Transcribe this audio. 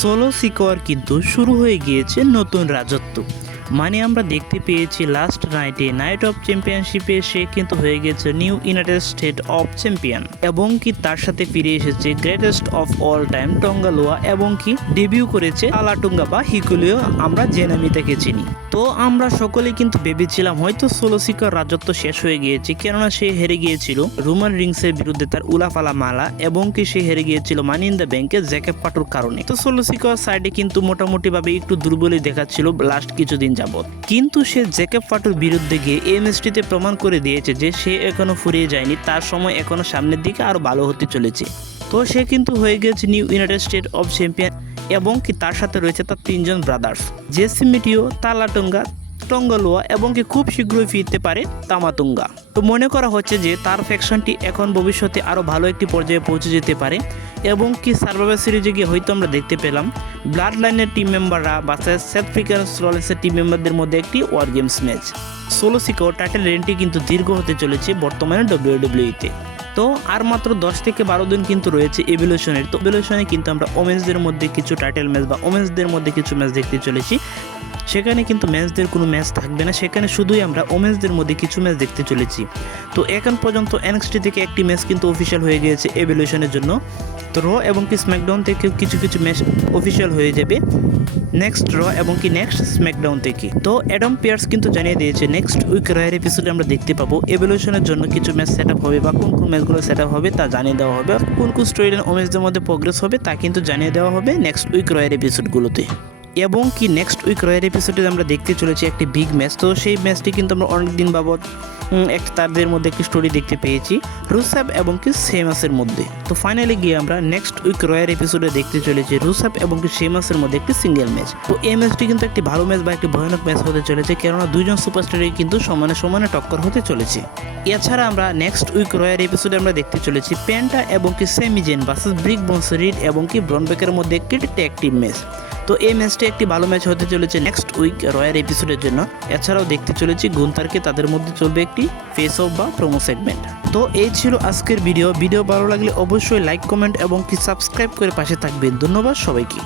Solo সিকোয়ার কিন্তু শুরু হয়ে গিয়েছে নতুন রাজত্ব। মানে আমরা দেখতে পেয়েছি লাস্ট নাইটে নাইট অফ চ্যাম্পিয়নশিপে সে কিন্তু হয়ে গেছে new united state of champion এবং কি তার সাথে ফিরে এসেছে greatest of all time Tanga Loa এবং কি ডেবিউ করেছে আলাটুঙ্গা বা হিকুলিও আমরা জেনামিতাকে চিনি তো আমরা সকলে কিন্তু ভেবেছিলাম হয়তো সোলোসিকার রাজত্ব শেষ হয়ে গিয়েছে, কেননা সে হেরে গিয়েছিল রোমান রিংসের বিরুদ্ধে তার উলাফালা মালা এবং কি সে হেরে গিয়েছিল মানি ইন দ্য ব্যাংকে জ্যাকেপ পাটুর কারণে। তো সোলোসিকার সাইডে কিন্তু মোটামুটি ভাবে একটু দুর্বলই দেখাচ্ছিল লাস্ট কিছুদিন যাবৎ। কিন্তু সে জ্যাকেপ পাটুর বিরুদ্ধে গিয়ে এমএসটিতে প্রমাণ করে দিয়েছে যে সে এখনও ফুরিয়ে যায়নি, তার সময় এখনও সামনের দিকে আরও ভালো হতে চলেছে। তো সে কিন্তু হয়ে গেছে new united state of champion এবং কি তার সাথে রয়েছে তার তিনজন ব্রাদার্স জেসি মিটিও তালাটুঙ্গা টঙ্গলোয়া এবং কি খুব শীঘ্রই ফিরতে পারে তামাতুঙ্গা তো মনে করা হচ্ছে যে তার ফ্যাকশনটি এখন ভবিষ্যতে আরও ভালো একটি পর্যায়ে পৌঁছে যেতে পারে এবং কি সার্ভাইভার সিরিজে গিয়ে হয়তো আমরা দেখতে পেলাম ব্লাড লাইনের টিম মেম্বাররা বাসের সেফ স্ললেসের টিম মেম্বারদের মধ্যে একটি war games match Solo Sikoa title রেঞ্জটি কিন্তু দীর্ঘ হতে চলেছে বর্তমানে ডব্লিউডব্লিউতে তো আর মাত্র দশ থেকে বারো দিন কিন্তু রয়েছে এভলিউশনের তো এভলিউশনে কিন্তু আমরা ওমেন্সদের মধ্যে কিছু টাইটেল ম্যাচ বা ওমেন্সদের মধ্যে কিছু ম্যাচ দেখতে চলেছি। সেখানে কিন্তু ম্যাচদের কোনো ম্যাচ থাকবে না। সেখানে শুধুই আমরা ওমেন্সদের মধ্যে কিছু ম্যাচ দেখতে চলেছি। তো এখন পর্যন্ত এনএক্সটি থেকে একটি ম্যাচ কিন্তু অফিসিয়াল হয়ে গিয়েছে এভলিউশনের জন্য। তো র এবং কি স্ম্যাকডাউন থেকে কিছু কিছু ম্যাচ অফিসিয়াল হয়ে যাবে। নেক্সট র এবং কি নেক্সট স্ম্যাকডাউন থেকে। তো অ্যাডাম পেয়ার্স কিন্তু জানিয়ে দিয়েছে নেক্সট উইক রয়ের এপিসোডে আমরা দেখতে পাবো এভলিউশনের জন্য কিছু ম্যাচ সেট আপ হবে বা কোন কোন ম্যাচগুলো সেট হবে তা জানিয়ে দেওয়া হবে। আর কোন কোন স্টোরি লাইন ওমেন্সদের মধ্যে প্রোগ্রেস হবে তা কিন্তু জানিয়ে দেওয়া হবে নেক্সট উইক রয়ের এপিসোডগুলোতে এবং কি নেক্সট উইক রয়ের এপিসোডে আমরা দেখতে চলেছি একটি বিগ ম্যাচ তো সেই ম্যাচটি কিন্তু আমরা অনেক দিন বাবদ একটা তাদের মধ্যে একটি স্টোরি দেখতে পেয়েছি, রুসাব এবং কি সেমাসের মধ্যে। তো ফাইনালি গিয়ে আমরা নেক্সট উইক রয়ের এপিসোডে দেখতে চলেছি রুসাব এবং কি সেমাসের মধ্যে একটি সিঙ্গেল ম্যাচ তো এই ম্যাচটি কিন্তু একটি ভালো ম্যাচ বা একটি ভয়ানক ম্যাচ হতে চলেছে, কেননা দুইজন সুপারস্টারই কিন্তু সমানে সমানে টক্কর হতে চলেছে। এছাড়া আমরা নেক্সট উইক রয়ের এপিসোডে আমরা দেখতে চলেছি প্যান্টা এবং কি সেমিজেন ভার্সেস ব্রিক বন্স রিড এবং কি ব্রনবেকের মধ্যে একটি ট্যাগ টিম ম্যাচ তো এই ম্যাচটি একটি ভালো ম্যাচ হতে চলেছে নেক্সট উইক রয়্যাল এপিসোডের জন্য। এছাড়াও দেখতে চলেছি গুন্তারকে, তাদের মধ্যে চলবে একটি ফেস অফ বা প্রোমো সেগমেন্ট তো এই ছিল আজকের ভিডিও ভিডিও ভালো লাগলে অবশ্যই লাইক কমেন্ট এবং কি সাবস্ক্রাইব করে পাশে থাকবেন। ধন্যবাদ সবাইকে।